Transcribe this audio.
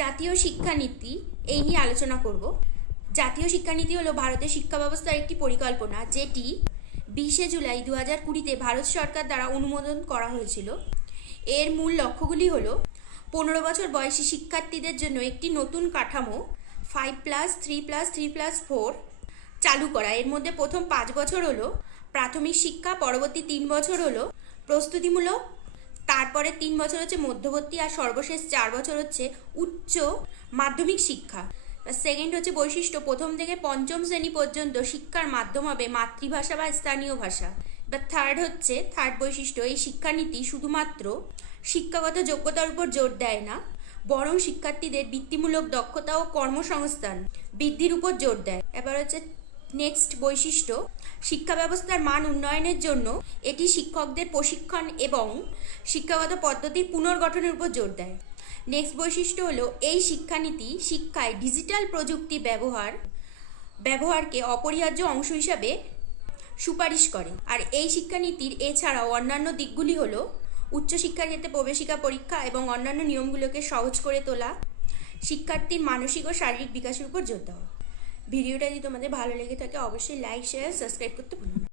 জাতীয় শিক্ষানীতি এই নিয়ে আলোচনা করব। জাতীয় শিক্ষানীতি হলো ভারতের শিক্ষা ব্যবস্থার একটি পরিকল্পনা, যেটি 20শে জুলাই 2020-তে ভারত সরকার দ্বারা অনুমোদন করা হয়েছিল। এর মূল লক্ষ্যগুলি হলো 15 বছর বয়সী শিক্ষার্থীদের জন্য একটি নতুন কাঠামো 5+3+3+4 চালু করা। এর মধ্যে প্রথম 5 বছর হলো প্রাথমিক শিক্ষা, পরবর্তী 3 বছর হলো প্রস্তুতিমূলক, তারপরে 3 বছর হচ্ছে মধ্যবর্তী, আর সর্বশেষ 4 বছর হচ্ছে উচ্চ মাধ্যমিক শিক্ষা। সেকেন্ড হচ্ছে বৈশিষ্ট্য, প্রথম থেকে পঞ্চম শ্রেণী পর্যন্ত শিক্ষার মাধ্যম হবে মাতৃভাষা বা স্থানীয় ভাষা। এবার থার্ড বৈশিষ্ট্য, এই শিক্ষানীতি শুধুমাত্র শিক্ষাগত যোগ্যতার উপর জোর দেয় না, বরং শিক্ষার্থীদের বৃত্তিমূলক দক্ষতা ও কর্মসংস্থান বৃদ্ধির উপর জোর দেয়। এবার হচ্ছে নেক্সট বৈশিষ্ট্য, শিক্ষা ব্যবস্থার মান উন্নয়নের জন্য এটি শিক্ষকদের প্রশিক্ষণ এবং শিক্ষাগত পদ্ধতির পুনর্গঠনের উপর জোর দেয়। নেক্সট বৈশিষ্ট্য হলো, এই শিক্ষানীতি শিক্ষায় ডিজিটাল প্রযুক্তি ব্যবহারকে অপরিহার্য অংশ হিসাবে সুপারিশ করে। আর এই শিক্ষানীতির এছাড়াও অন্যান্য দিকগুলি হলো উচ্চশিক্ষার ক্ষেত্রে প্রবেশিকা পরীক্ষা এবং অন্যান্য নিয়মগুলোকে সহজ করে তোলা, শিক্ষার্থীর মানসিক ও শারীরিক বিকাশের উপর জোর দেওয়া। ভিডিওটা যদি তোমাদের ভালো লেগে থাকে অবশ্যই লাইক, শেয়ার, সাবস্ক্রাইব করতে ভুলো না।